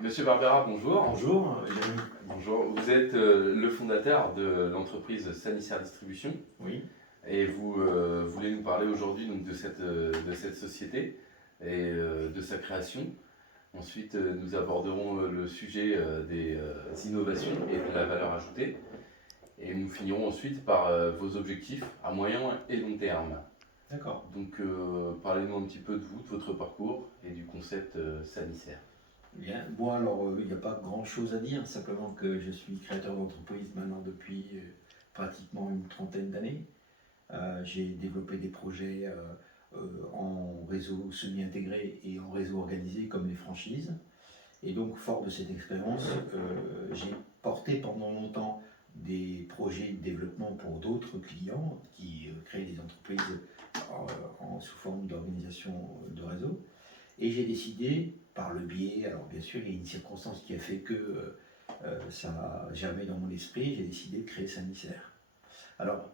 Monsieur Barbera, bonjour. Bonjour, Jérémy. Bonjour, vous êtes le fondateur de l'entreprise Sanissaire Distribution Oui. et vous voulez nous parler aujourd'hui donc, de cette société et de sa création. Ensuite, nous aborderons le sujet des innovations et de la valeur ajoutée. Et nous finirons ensuite par vos objectifs à moyen et long terme. D'accord. Donc, parlez-nous un petit peu de vous, de votre parcours et du concept Sanissaire. Bien. Bon, alors, il n'y a pas grand-chose à dire, simplement que je suis créateur d'entreprise maintenant depuis pratiquement une trentaine d'années. J'ai développé des projets en réseau semi-intégré et en réseau organisé comme les franchises. Et donc, fort de cette expérience, j'ai porté pendant longtemps des projets de développement pour d'autres clients qui créent des entreprises sous forme d'organisation de réseau. Et j'ai décidé, par le biais, alors bien sûr, il y a une circonstance qui a fait que ça a germé dans mon esprit, j'ai décidé de créer Sanissaire. Alors,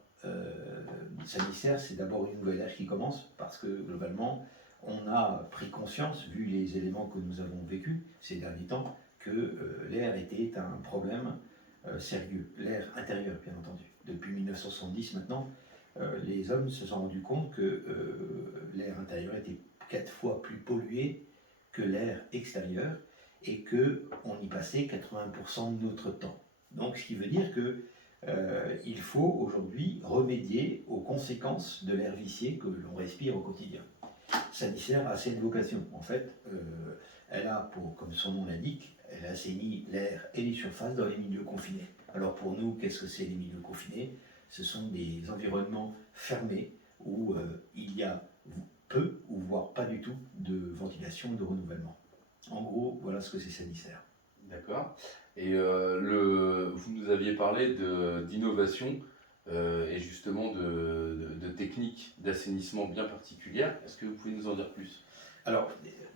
Sanissaire, c'est d'abord une nouvelle ère qui commence, parce que globalement, on a pris conscience, vu les éléments que nous avons vécus ces derniers temps, que l'air était un problème sérieux, l'air intérieur, bien entendu. Depuis 1970 maintenant, les hommes se sont rendus compte que l'air intérieur était 4 fois plus pollué que l'air extérieur et qu'on y passait 80% de notre temps. Donc, ce qui veut dire que il faut aujourd'hui remédier aux conséquences de l'air vicié que l'on respire au quotidien. Sanissaire a cette vocation. En fait, elle a, comme son nom l'indique, elle assainit l'air et les surfaces dans les milieux confinés. Alors pour nous, qu'est-ce que c'est les milieux confinés? Ce sont des environnements fermés où il y a peu ou voire pas du tout de ventilation ou de renouvellement. En gros, voilà ce que c'est Sanissaire. D'accord. Et vous nous aviez parlé d'innovation et justement de techniques d'assainissement bien particulières. Est-ce que vous pouvez nous en dire plus? Alors,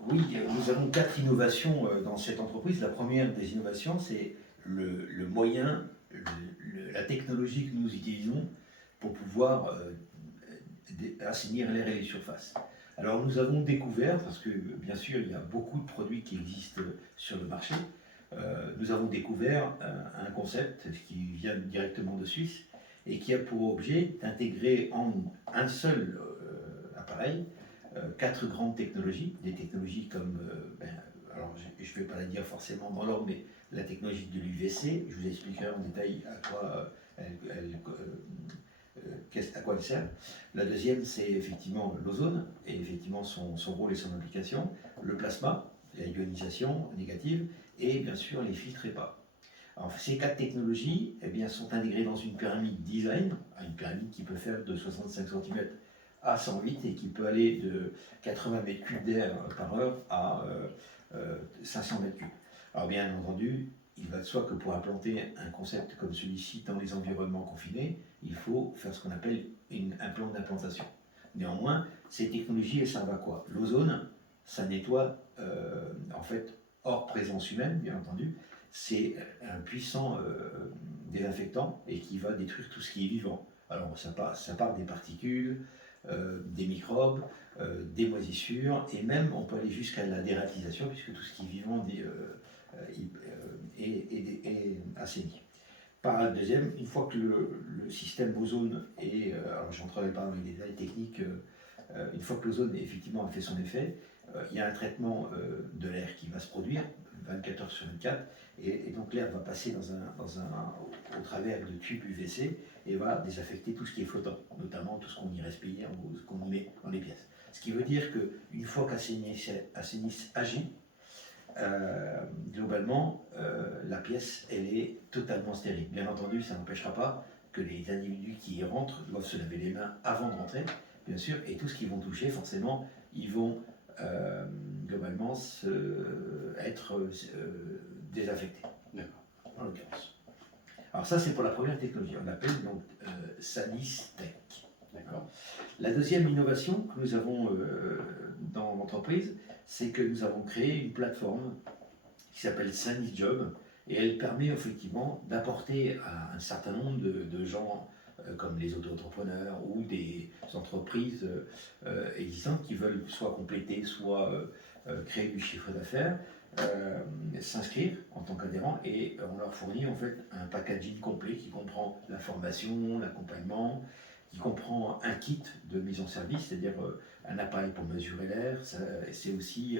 oui, nous avons 4 innovations dans cette entreprise. La première des innovations, c'est le moyen, la technologie que nous utilisons pour pouvoir assainir l'air et les surfaces. Alors nous avons découvert, parce que bien sûr il y a beaucoup de produits qui existent sur le marché, nous avons découvert un concept qui vient directement de Suisse et qui a pour objet d'intégrer en un seul appareil 4 grandes technologies, des technologies comme, alors je ne vais pas la dire forcément dans l'ordre, mais la technologie de l'UVC, je vous expliquerai en détail à quoi à quoi elle sert. La deuxième, c'est effectivement l'ozone, et effectivement son rôle et son application, le plasma, la ionisation négative, et bien sûr les filtres EPA. Alors, ces 4 technologies eh bien, sont intégrées dans une pyramide design, une pyramide qui peut faire de 65 cm à 108 et qui peut aller de 80 m3 d'air par heure à 500 m3. Alors bien entendu, il va de soi que pour implanter un concept comme celui-ci dans les environnements confinés, il faut faire ce qu'on appelle un plan d'implantation. Néanmoins, ces technologies, elles servent à quoi? L'ozone, ça nettoie, en fait, hors présence humaine, bien entendu. C'est un puissant désinfectant et qui va détruire tout ce qui est vivant. Alors, ça part des particules, des microbes, des moisissures, et même on peut aller jusqu'à la dératisation, puisque tout ce qui est vivant est assaini. Par la deuxième, une fois que le système ozone est, alors je n'entrerai pas dans les détails techniques, une fois que l'ozone effectivement a fait son effet, il y a un traitement de l'air qui va se produire 24 heures sur 24, et donc l'air va passer au travers de tubes UVC et va désaffecter tout ce qui est flottant, notamment tout ce qu'on y respire ou ce qu'on y met dans les pièces. Ce qui veut dire qu'une fois qu'Assainisse agit, globalement, la pièce, elle est totalement stérile. Bien entendu, ça n'empêchera pas que les individus qui y rentrent doivent se laver les mains avant de rentrer, bien sûr, et tout ce qu'ils vont toucher, forcément, ils vont globalement être désaffectés, en l'occurrence. Alors ça, c'est pour la première technologie. On l'appelle donc Sanistech. D'accord. La deuxième innovation que nous avons dans l'entreprise, c'est que nous avons créé une plateforme qui s'appelle SanisJob, et elle permet effectivement d'apporter à un certain nombre de gens, comme les auto-entrepreneurs ou des entreprises existantes qui veulent soit compléter, soit créer du chiffre d'affaires, s'inscrire en tant qu'adhérent et on leur fournit en fait un packaging complet qui comprend la formation, l'accompagnement, qui comprend un kit de mise en service, c'est-à-dire un appareil pour mesurer l'air, c'est aussi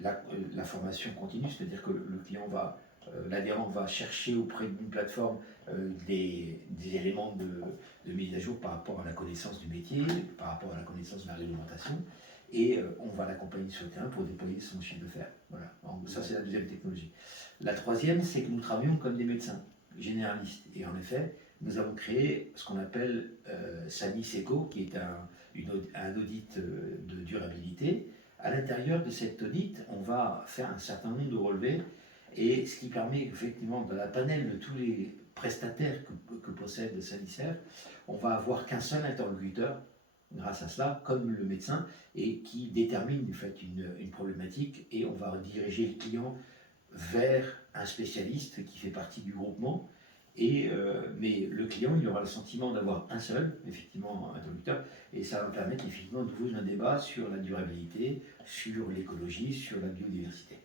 la formation continue, c'est-à-dire que le client l'adhérent va chercher auprès d'une plateforme des éléments de mise à jour par rapport à la connaissance du métier, par rapport à la connaissance de la réglementation, et on va l'accompagner sur le terrain pour déployer son chiffre d'affaires. Voilà. Donc, ça, c'est la deuxième technologie. La troisième, c'est que nous travaillons comme des médecins généralistes. Et en effet, nous avons créé ce qu'on appelle SANIS Eco, qui est un audit de durabilité. À l'intérieur de cet audit, on va faire un certain nombre de relevés, et ce qui permet effectivement, dans la panel de tous les prestataires que possède Sanisaire, on va avoir qu'un seul interlocuteur, grâce à cela, comme le médecin, et qui détermine en fait une problématique, et on va diriger le client vers un spécialiste qui fait partie du groupement. Mais le client, il aura le sentiment d'avoir un seul, effectivement, interlocuteur, et ça va permettre effectivement d'ouvrir un débat sur la durabilité, sur l'écologie, sur la biodiversité.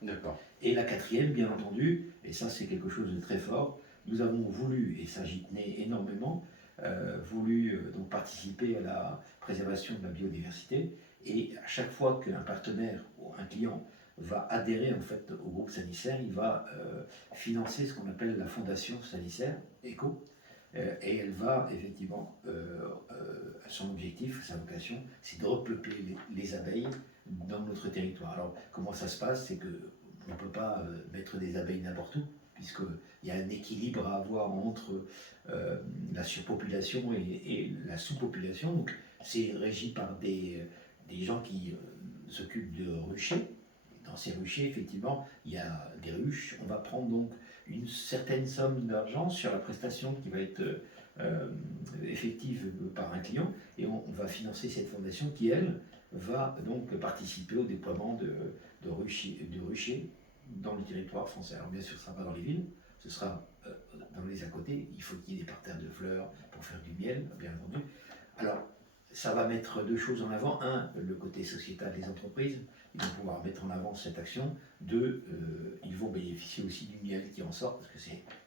D'accord. Et la quatrième, bien entendu, et ça c'est quelque chose de très fort, nous avons voulu, et ça j'y tenais énormément, donc participer à la préservation de la biodiversité, et à chaque fois qu'un partenaire ou un client va adhérer en fait au groupe Sanisaire, il va financer ce qu'on appelle la fondation Sanisaire Eco, et elle va effectivement, son objectif, sa vocation, c'est de repeupler les abeilles dans notre territoire. Alors comment ça se passe? C'est que on ne peut pas mettre des abeilles n'importe où, puisqu'il y a un équilibre à avoir entre la surpopulation et la sous-population. Donc c'est régi par des gens qui s'occupent de ruchers. Dans ces ruchers, effectivement, il y a des ruches. On va prendre donc une certaine somme d'argent sur la prestation qui va être effective par un client, et on va financer cette fondation qui, elle, va donc participer au déploiement de ruchers dans le territoire français. Alors bien sûr, ce ne sera pas dans les villes, ce sera dans les à côté. Il faut qu'il y ait des parterres de fleurs pour faire du miel, bien entendu. Alors, ça va mettre deux choses en avant. Un, le côté sociétal des entreprises. Ils vont pouvoir mettre en avant cette action. Deux, ils vont bénéficier aussi du miel qui en sort, parce que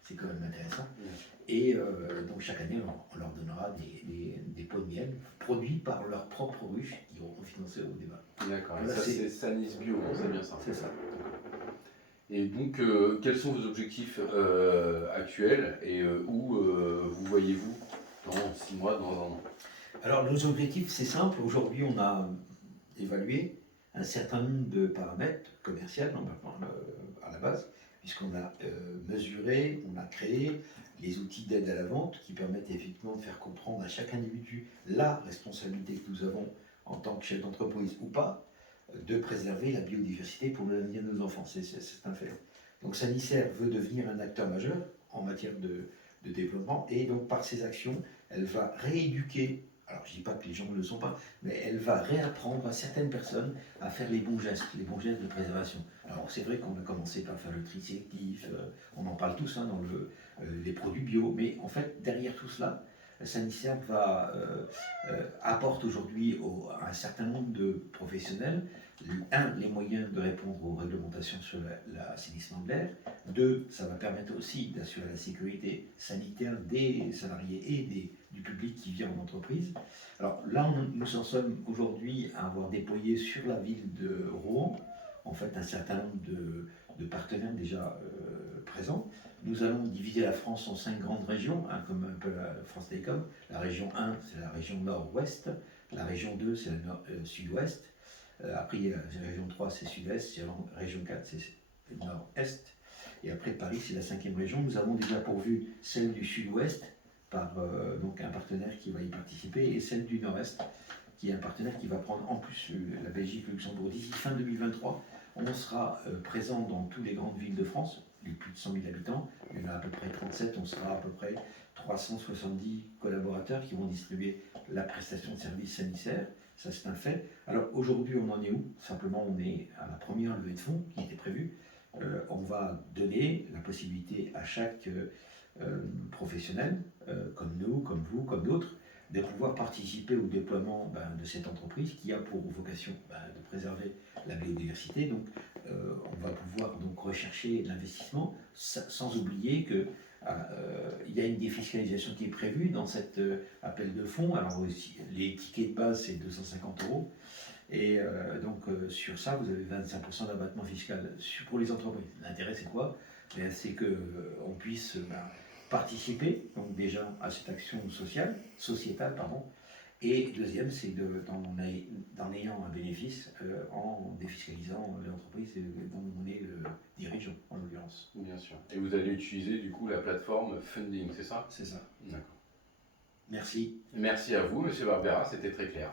c'est quand même intéressant. Et donc chaque année, on leur donnera des pots de miel produits par leurs propres ruches qui auront financé au débat. D'accord, voilà, et ça c'est Sanis Bio, c'est bien ça. C'est ça. Et donc, quels sont vos objectifs actuels, et où vous voyez-vous dans 6 mois, dans 1 an? Alors, nos objectifs, c'est simple. Aujourd'hui, on a évalué un certain nombre de paramètres commerciaux à la base, puisqu'on a mesuré, on a créé les outils d'aide à la vente qui permettent effectivement de faire comprendre à chaque individu la responsabilité que nous avons en tant que chef d'entreprise ou pas, de préserver la biodiversité pour l'avenir de nos enfants. C'est un fait. Donc Sanisaire veut devenir un acteur majeur en matière de développement, et donc par ses actions, elle va rééduquer, alors je ne dis pas que les gens ne le sont pas, mais elle va réapprendre à certaines personnes à faire les bons gestes de préservation. Alors c'est vrai qu'on a commencé par faire le tri sélectif, on en parle tous dans les produits bio, mais en fait derrière tout cela, Sanisaire apporte aujourd'hui à un certain nombre de professionnels, les moyens de répondre aux réglementations sur l'assainissement de l'air. Deux, ça va permettre aussi d'assurer la sécurité sanitaire des salariés et du public qui vient en entreprise. Alors là, nous en sommes aujourd'hui à avoir déployé sur la ville de Rouen, en fait, un certain nombre de partenaires déjà présents. Nous allons diviser la France en 5 grandes régions, comme un peu la France Télécom. La région 1, c'est la région nord-ouest. La région 2, c'est la sud-ouest. Après, la région 3, c'est sud-est. La région 4, c'est nord-est. Et après, Paris, c'est la 5e région. Nous avons déjà pourvu celle du sud-ouest par donc un partenaire qui va y participer, et celle du nord-est, qui est un partenaire qui va prendre en plus la Belgique, le Luxembourg. D'ici fin 2023, on sera présent dans toutes les grandes villes de France, les plus de 100 000 habitants. Il y en a à peu près 37, on sera à peu près 370 collaborateurs qui vont distribuer la prestation de services sanitaires. Ça, c'est un fait. Alors aujourd'hui, on en est où? Simplement, on est à la première levée de fonds qui était prévue. On va donner la possibilité à chaque professionnel, comme nous, comme vous, comme d'autres, de pouvoir participer au déploiement de cette entreprise qui a pour vocation de préserver la biodiversité. Donc, on va pouvoir donc rechercher l'investissement sans oublier que il y a une défiscalisation qui est prévue dans cet appel de fonds. Alors, aussi, les tickets de base, c'est 250 euros. Et donc, sur ça, vous avez 25% d'abattement fiscal pour les entreprises. L'intérêt, c'est quoi? C'est qu'on puisse participer donc déjà à cette action sociétale, pardon. Et deuxième, c'est d'en ayant un bénéfice en défiscalisant l'entreprise dont on est le dirigeant, en l'occurrence. Bien sûr. Et vous allez utiliser du coup la plateforme Funding, c'est ça? C'est ça. D'accord. Merci. Merci à vous, Monsieur Barbera, c'était très clair.